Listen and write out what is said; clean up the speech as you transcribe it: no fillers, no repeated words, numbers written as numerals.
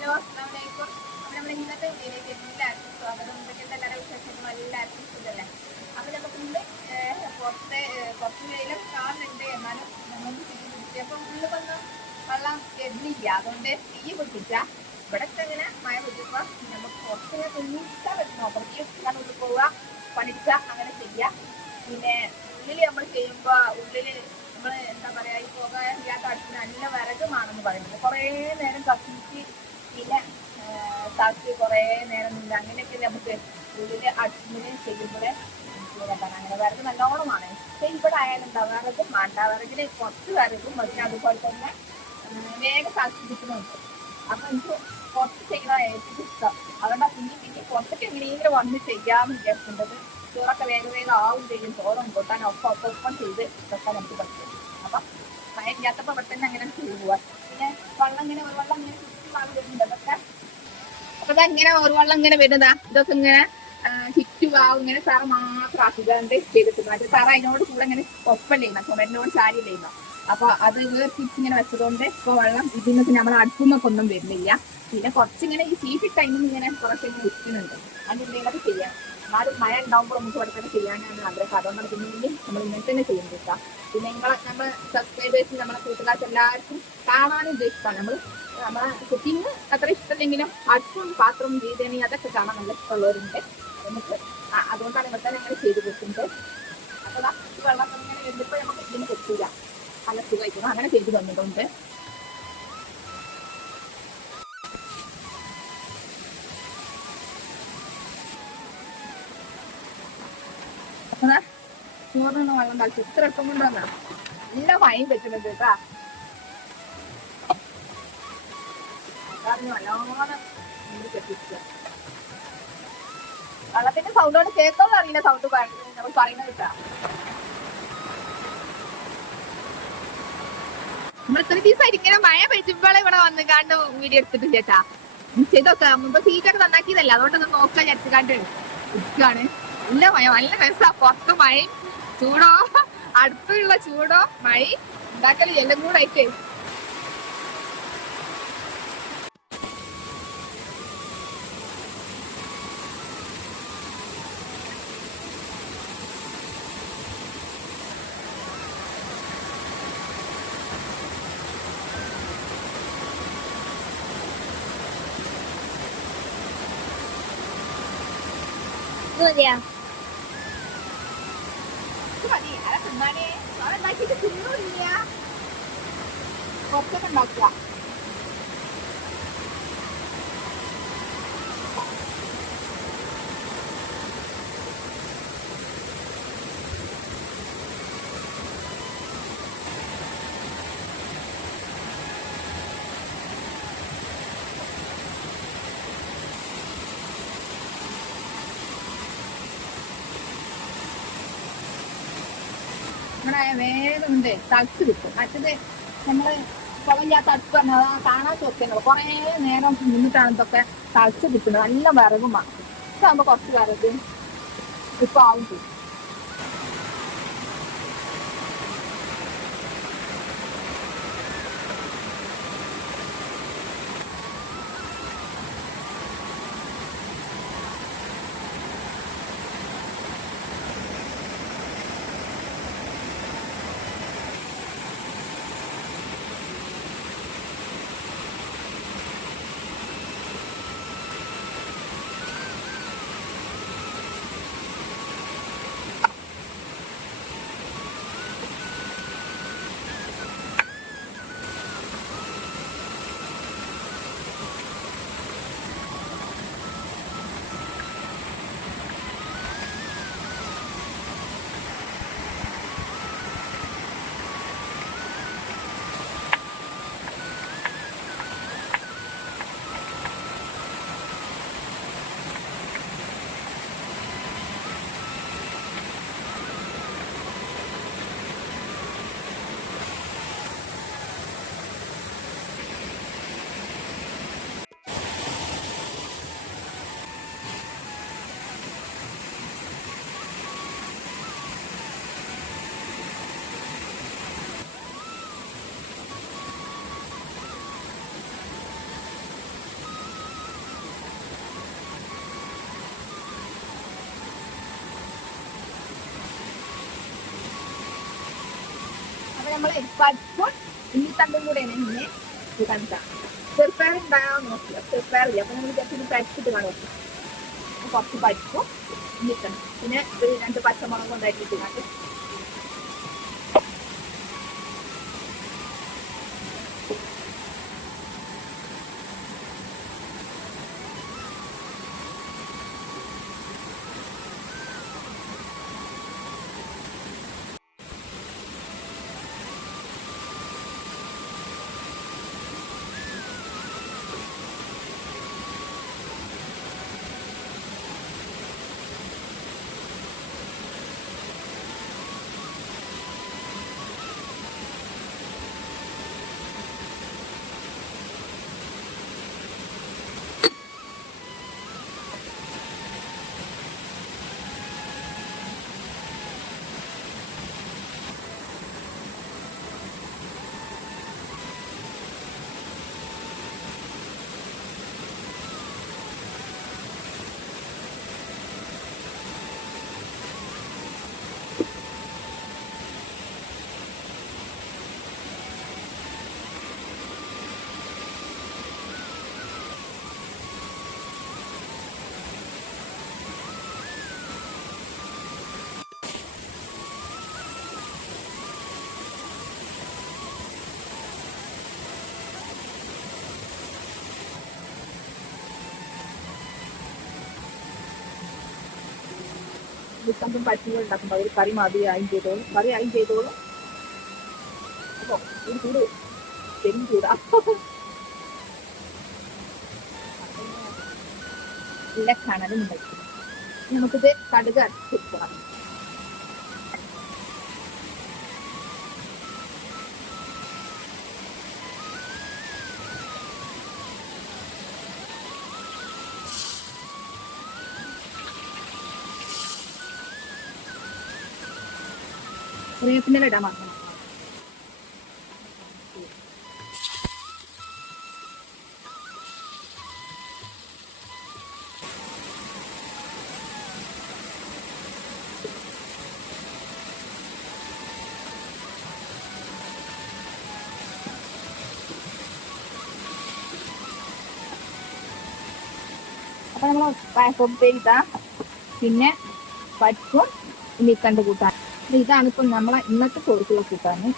Hello അസ്സലാമലൈക്കും. അപ്പോൾ നമ്മൾ ഇന്നത്തെ വീഡിയോയിലേക്ക് എല്ലാവർക്കും സ്വാഗതം. എന്തൊക്കെയുണ്ട് എല്ലാവരുടെ വിശേഷങ്ങളും? എല്ലാവർക്കും സുഖമല്ലേ? അപ്പോൾ നമുക്ക് ഇന്ന് കുറച്ച് വെയിലും കാണുന്നുണ്ട്, എന്നാലും നമുക്ക് തീ പിടിച്ചപ്പോൾ ഉള്ളിൽ വന്ന് വെള്ളം വരുന്നില്ല. അതുകൊണ്ട് തീ പിടിച്ച ഇവിടൊക്കെ ഇങ്ങനെ മഴ പിടിച്ചപ്പോൾ നമുക്ക് കുറച്ച് തുണിക്കാൻ പറ്റും. പുറത്തേക്ക് ഉള്ളിൽ പോവുക, പണിക്കുക, അങ്ങനെ ചെയ്യുക. പിന്നെ ഉള്ളിൽ നമ്മൾ ചെയ്യുമ്പോൾ ഉള്ളിൽ നമ്മൾ എന്താ പറയുക, ഈ പുക ഇല്ലാത്ത അടുപ്പിന് നല്ല വിറകുമാണെന്ന് പറയുന്നത്. കുറേ നേരം കത്തിച്ച് പിന്നെ തളച്ച് കുറേ നേരം നിന്ന് അങ്ങനെയൊക്കെ നമുക്ക് ഉള്ളിൽ അടുപ്പിന് ചെയ്യുമ്പോഴേ ചൂടാക്കാൻ അങ്ങനെ വിറക് നല്ലോണമാണ്. പക്ഷെ ഇവിടെ ആയാലും എന്താ വിറകും വേണ്ട, വിറകിന് കുറച്ച് വിറകും അതിന് അതുപോലെ തന്നെ വേഗം തളച്ചിരിക്കുന്നുണ്ട്. അപ്പൊ എനിക്ക് കുറച്ച് ചെയ്യണം ഏറ്റവും ഇഷ്ടം. അതുകൊണ്ട് പിന്നെ കുറച്ചൊക്കെ എങ്ങനെയെങ്കിലും വന്ന് ചെയ്യാമെന്ന് വിചാരിച്ചിട്ടുള്ളത്. ചോറൊക്കെ വേഗം വേഗം ആവും ചെയ്യും. ചോറും കൂട്ടാൻ ഒപ്പം ചെയ്ത് വെക്കാൻ നമുക്ക് പറ്റും. അപ്പം മഴ ഇല്ലാത്തപ്പോൾ ഇവിടെ തന്നെ അങ്ങനെ ചെയ്തു പോവാം. പിന്നെ വെള്ളം ഇങ്ങനെ ഒരു വെള്ളം ഇങ്ങനെ ചുറ്റുപാട് വരുന്നുണ്ട്. അതൊക്കെ അപ്പൊ അതങ്ങനെ ഒരു വെള്ളം ഇങ്ങനെ വരുന്നതാ. ഇതൊക്കെ ഇങ്ങനെ ചുറ്റുപാവും ഇങ്ങനെ തറ മാത്രം ആക്കിക്കാണ്ട് ചെയ്തിട്ടുണ്ട്. മറ്റേ തറ അതിനോട് കൂടെ ഇങ്ങനെ ഒപ്പല്ലേന്ന ചുമരിനോട് ചാരിയില്ലേന്നോ. അപ്പൊ അത് വേർതിരിച്ചിങ്ങനെ വെച്ചതുകൊണ്ട് ഇപ്പൊ വെള്ളം ഇതിനൊക്കെ നമ്മൾ അടുപ്പുമൊക്കെ ഒന്നും വരുന്നില്ല. പിന്നെ കുറച്ചിങ്ങനെ ഈ സീറ്റ് ടൈമിൽ ഇങ്ങനെ കുറച്ച് ഇങ്ങനെ വിൽക്കുന്നുണ്ട്. അതിന് എന്തെങ്കിലുമൊക്കെ ചെയ്യാം. എന്നാലും മഴ ഉണ്ടാകുമ്പോൾ നമുക്ക് ഇവിടെ തന്നെ ചെയ്യാനാണ് ആഗ്രഹം. അതുകൊണ്ടാണ് പിന്നെ നമ്മൾ ഇങ്ങനെ തന്നെ ചെയ്യുന്നത് കേട്ടോ. പിന്നെ നമ്മളെ സബ്സ്ക്രൈബേഴ്സ് നമ്മളെ കൂട്ടുകാർക്ക് എല്ലാവർക്കും കാണാനും ഉദ്ദേശിച്ചാണ്. നമ്മളെ കുക്കിങ് അത്ര ഇഷ്ടമില്ലെങ്കിലും അടുപ്പും പാത്രവും ജീവനി അതൊക്കെ കാണാൻ നല്ല ഇഷ്ടമുള്ളവരുണ്ട്. നമുക്ക് അതുകൊണ്ടാണ് ഇവിടെ തന്നെ അങ്ങനെ ചെയ്ത് കൊടുക്കുന്നത്. അപ്പോൾ ഈ വെള്ളം ഇങ്ങനെ വരുമ്പോൾ നമുക്ക് ഇതിന് പറ്റില്ല, നല്ല സുഖമായിരിക്കണം. അങ്ങനെ ചെയ്ത് തന്നിട്ടുണ്ട്. അപ്പൊ ചോറിന് വെള്ളം തളിച്ച് ഇത്ര ഇപ്പം കൊണ്ടുവന്നാ നല്ല മഴയും പറ്റുന്നുണ്ട് കേട്ടാ. നല്ലോണം കെട്ടിക്കുക. വെള്ളത്തിന്റെ സൗണ്ടോട് കേൾക്കാന്ന് അറിയില്ല. സൗണ്ട് നമ്മൾ പറയുന്നത് കേട്ടാ. നമ്മൾ ഇത്ര ദിവസമായിട്ട് ഇങ്ങനെ മഴ പെയ്യുമ്പോഴേ ഇവിടെ വന്ന് കണ്ട് വീഡിയോ എടുത്തിട്ട് ചേട്ടാ ചെയ്തൊക്കെ മുമ്പ് സീറ്റൊക്കെ നന്നാക്കിയതല്ല, അതുകൊണ്ടൊന്ന് നോക്കാൻ വിചാരിച്ചു ഇരിക്കുകയാണ്. നല്ല മഴ, നല്ല രസാ. പുറത്ത് മഴയും ചൂടോ, അടുത്തുള്ള ചൂടോ മഴ ഉണ്ടാക്കല് എല്ലാം കൂടെ ആയിട്ട് മതിയാ മതി. അതെ തിന്നാനേ ഉണ്ടാക്കിയിട്ട് തിന്നില്ല, കുറച്ചൊക്കെ ഉണ്ടാക്കുക. അങ്ങനെ വേഗം ഉണ്ട് തളിച്ച് കിട്ടും. മറ്റത് നമ്മള് പുകയില്ലാത്ത അടുപ്പ് പറഞ്ഞാൽ കാണാത്ത വെക്കുന്നത് കുറേ നേരം നിന്നിട്ടാണ് ഇതൊക്കെ തളിച്ച് കിട്ടുന്നത്. നല്ല വിറകും വേണം. ഇതാകുമ്പോൾ കുറച്ച് വിറക് ഇപ്പൊ ആവും ചെയ്യും. നമ്മൾ പരിപ്പും ഇന്നിത്തണ്ടും കൂടെയാണ് ഇങ്ങനെ കാണിക്കാം. ചെറുപ്പയർ ഉണ്ടാകാൻ നോക്കില്ല, ചെറുപ്പയറില്ല. അപ്പൊ നമ്മൾ ജസ്റ്റ് പരിപ്പിട്ട് കാണും. കുറച്ച് പരിപ്പും ഇന്നിത്തണ്ടും പിന്നെ ഒരു 2 പച്ചമുളകും ഉണ്ടാക്കിയിട്ട് കാണും. ഇന്നിത്തണ്ടും പരിപ്പും ഉണ്ടാക്കുമ്പോൾ ഒരു കറി മതി ആയും ചെയ്തോളും, കറി ആയും ചെയ്തോളും. അപ്പൊ ഒരു ചൂട് പെരും ചൂടാ. നല്ല കണലും ഉണ്ടാക്കി നമുക്കിത് കടുക് അരച്ചിരിക്കണം. കറിവേപ്പിൻ്റെ ഇടാൻ മാത്രം. അപ്പൊ നമ്മൾ പായസം ഇതാ പിന്നെ പരിപ്പും ഇന്നിത്തണ്ട് കൂട്ടാൻ. ഇതാണ് ഇപ്പം നമ്മളെ ഇന്നത്തെ ചോറുക്കുള്ള കൂട്ടാണ്.